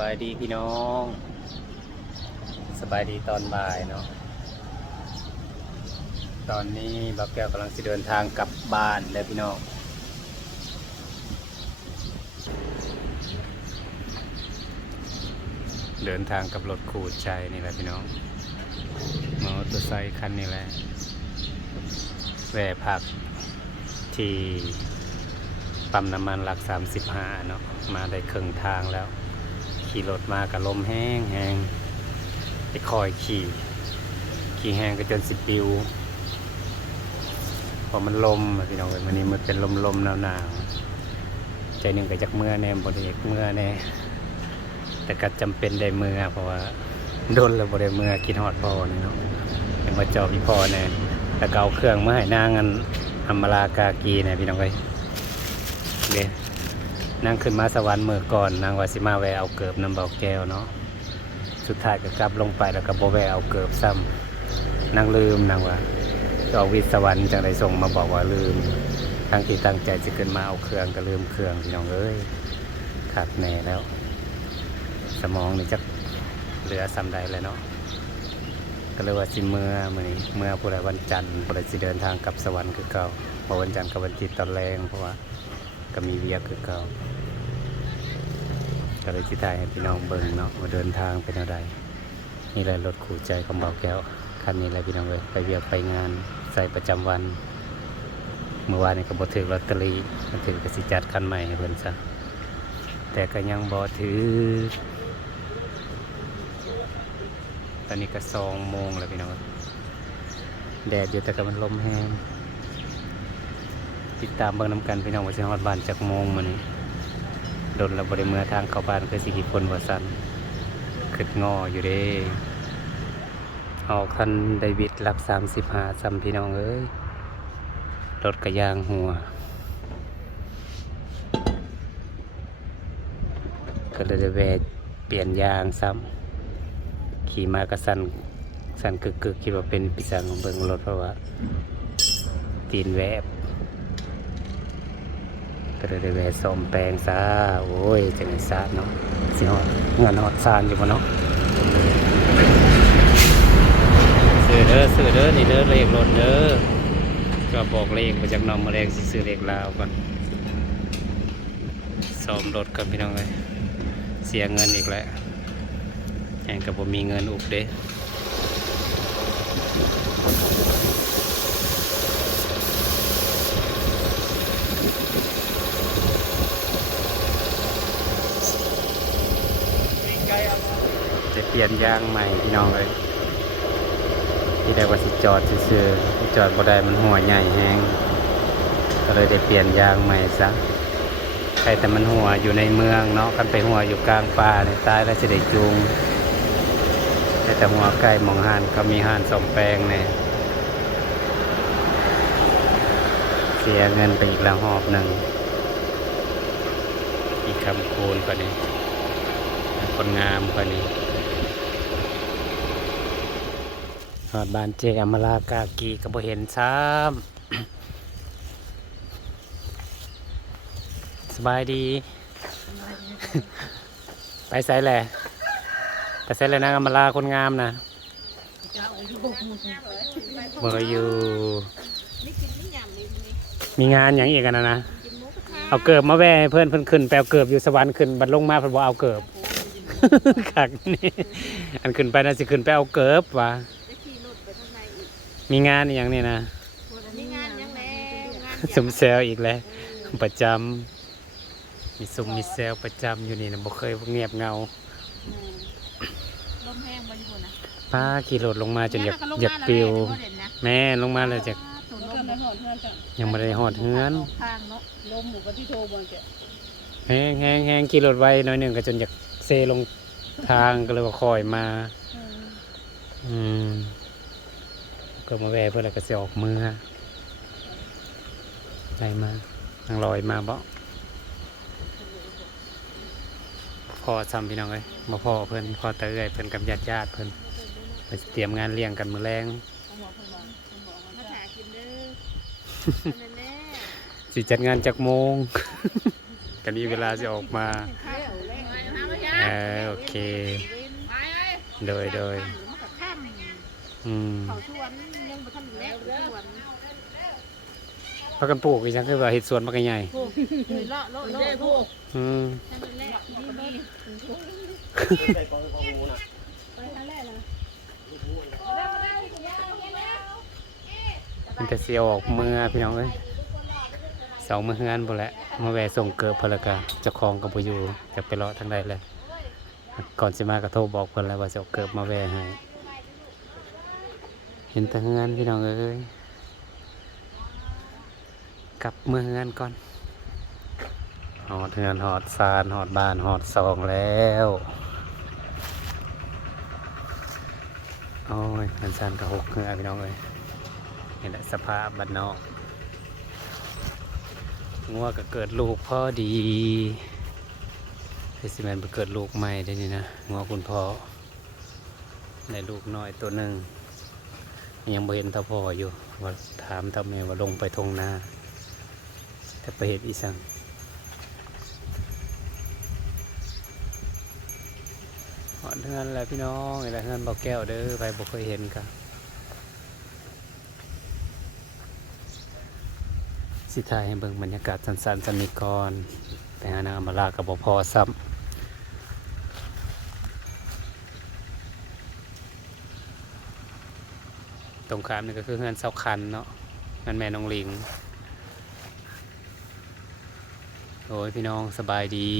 บายดีพี่น้อง สบายดีตอนบ่ายเนาะตอนนี้บักแก้วกำลังจะเดินทางกลับบ้านแล้วพี่น้องเดินทางกับรถขูดใจนี่แหละพี่น้องมอเตอร์ไซค์คันนี้แหละแวะพักที่ปั๊มน้ำมันหลัก 35 เนาะมาได้ครึ่งทางแล้ว ขี่รถมากับลมแห้งแห้งไปคอยขี่ ขี่แห้งก็จนสิบปิวพอมันลมพี่น้องเอ้ยวันนี้มันเป็นลมลมหนาวหนาวๆใจหนึ่งก็จักเมื่อแน่บริเอกเมื่อแน่แต่ก็จำเป็นได้เมื่อเพราะว่าโดนแล้วบริเมื่อกินฮอดพอนี่เนาะเดี๋ยวมาจอบพี่พอแน่แล้วก็เอาเครื่องเมาให้นางอันอัมมาลากากีเนี่ยพี่น้องเอ้ยเด้ นางขึ้นมาสวรรค์เมื่อก่อน นางวาสิมาแวเอาเกิบน้ำเบาแก้วเนาะสุดท้ายก็กลับลงไปแล้วก็บแวเอาเกิบซ้ำนางลืมนางว่าจอกวิศวรรค์จังได้ส่งมาบอกว่าลืมทั้งที่ตั้งใจจะขึ้นมาเอาเครื่องก็ลืมเครื่องพี่น้องเอ้ยขาดแน่แล้ว สมองนี่จะเหลือซ้ำใดเลยเนาะก็เลยว่าสิเมื่อมื่อนี้เมื่อผู้ใดวันจันทร์ผู้ใดสิเดินทางกับสวรรค์คือเก่าพราวันจันทร์กับวันอาทิตตอนแรงเพราะว่าก็มีเวียคือเก่า ก็เลยจิตายให้พี่น้องเบิ่งเนาะว่าเดินทางเป็นอะไรนี่แหละรถขู่ใจของเบาแก้วคันนี้แหละพี่น้องเลยไปเวียกไปงานใส่ประจำวัน เมื่อวานนี้ก็บถือลอตเตอรี่ก็ถือกสิจัดคันใหม่ให้เพิ่นซะแต่ก็ยังบอถือ ตอนนี้ก็สองโมงแล้วพี่น้องแดดอยู่แต่ก็มันลมแห้งติดตามเบิ่งน้ำกันพี่น้องว่าจะฮอดบ้านจากโมงมานี้ โดนเราบริเมือทางเข้าบ้านคือสิกิพลวสันขึ้นงออยู่เด้เอาคันไดวิดรับสามสิบห้าซัมพี่น้องเอ้ยรถกระยางหัว ก็เลยได้แวะเปลี่ยนยางซ้ำขี่มากระสันสันกึกกึกๆคิดว่าเป็นปีศาจของเบิงรถเพราะว่าตีนแวบ ก็เลยได้แวะซ่อมแปลงซะโอ้ยจังไงซะเนาะสิฮอดเงินฮอดซานอยู่บ่เนาะซื้อเด้อซื้อเด้อนี่เด้อเลขรถเด้อก็บอกเลขมาจากน้องแมลงสิซื้อเลขลาวก่อนซ่อมรถกับพี่น้องเลยเสียเงินอีกแล้วแห่งกับผมมีเงินอุบเด้ ปลี่ยนยางใหม่พี่น้องเลยที่ได้ว่าสิจอดซื่อๆจอดบ่ได้มันหัวใหญ่แฮงก็เลยได้เปลี่ยนยางใหม่ซะใครแต่มันหัวอยู่ในเมืองเนาะกันไปหัวอยู่กลางป่าในยตายแล้วจะได้จูงแต่หัวใกล้หมองหานก็มีหานสมแปลงเนี่ยเสียเงินไปอีกล้วหอบหนึ่งอีกคำคูณกว่านี้คนงามกว่านี้ห อดบานเจอมรากากีก็บ่เห็นซ้ำสบายดี ไปใส่แหละไปใส่เลยนะอมราคนงามนะเมื่ออยู่ มีงานอย่างอีกกันนะนะเอาเกิบมาแว่ให้เพื่อนเพื่อนขึ้นแปลวเกิบอยู่สวรรค์ขึ้นบัดลงมาเพิ่นบ่เอาเกิบขักนี่อันขึ้นไปน่าสิขึ้นไปเอาเกิบว่ะ มีงานอหย่างนี้นะ มีงานยังแลงานซุมเซลอีกแล้ว ประจำมีซุมมีเซลประจำอยู่นี่นะบ่เคยเงียบเงาลมแห้งบ่อยู่นะป้าขี่รถลงมาจนอยากอยากปิว แม่ลงมาเลยจากถุงลเพื่อนมไปหอดเพื่อนจ้ะยังไม่ได้หอดเฮือนทางเนาะลมหมูกันที่โทรบอลแกแห้งแห้งแห้งขี่รถไวหน้อยหนึ่งก็จนอยากเซลงทางก็เลยว่าคอยมา อืม ก็มาแวะเพื่อแล้วก็จะออกมือได้มาทางลอยมาบ่พอซ้ำพี่น้องเลยมาพ่อเพื่อนพ่อเตยเพื่อนกับญาติญาติๆเพื่อนไปเตรียมงานเลี้ยงกันมือแรงมาถ่ายกินเด้อแน่สิจัดงานจากโมง กันนี้เวลาจะออกมาๆข้าวแรงนะมาอ่เออโอเค โดยโดยมันก็ข้ามอืม เขาชวนยังบ่ทันแล้วชวนพากันปลูกอีจังคือว่าเฮ็ดสวนมันก็ใหญ่พวกคือเลาะเลาะเลาะพวกอืมท่านแรกที่นี่ใส่กองกองงูน่ะไปท่านแรกเลยมันจะเสียวออกเมื่อพี่น้องเอ้ยสองมื้อเฮือนบ่แหละมาแวะส่งเกิบเพิ่นแล้วก็เจ้าของก็บ่อยู่จะไปเลาะทางใดเลยก่อนสิมาก็โทรบอกเพิ่นแล้วว่าสิเอาเกิบมาแวะให้ เห็นแต่เฮือนพี่น้องเอ้ยกลับเมื่อเฮือนก่อนหอดเฮือนหอดซานหอดบ้านหอดซองแล้วโอ้ยมันซานกระหกเฮือพี่น้องเอ้ยนี่แหละสภาพบ้านนอกงัวก็เกิดลูกพ่อดีเฟสิแมนไปเกิดลูกใหม่ได้นี่นะงัวคุณพ่อในลูกน้อยตัวหนึ่ง ยังบ่เห็นท่าพ่ออยู่ว่าถามท่าแม่ว่าลงไปทงนาแต่ไปเห็นอีสังหอดเฮือนแหละพี่น้องนี่แหละเฮือนเบาแก้วเด้อไปบ่เคยเห็นกันสิทายให้เบิ่งบรรยากาศสันๆสนิกรไปหานางอมาลากับบ่พอซ้ำ ตรงข้ามนี่ก็คือเฮือนเสาคันเนาะเงินแม่น้องลิงโอ้ยพี่น้องสบายดี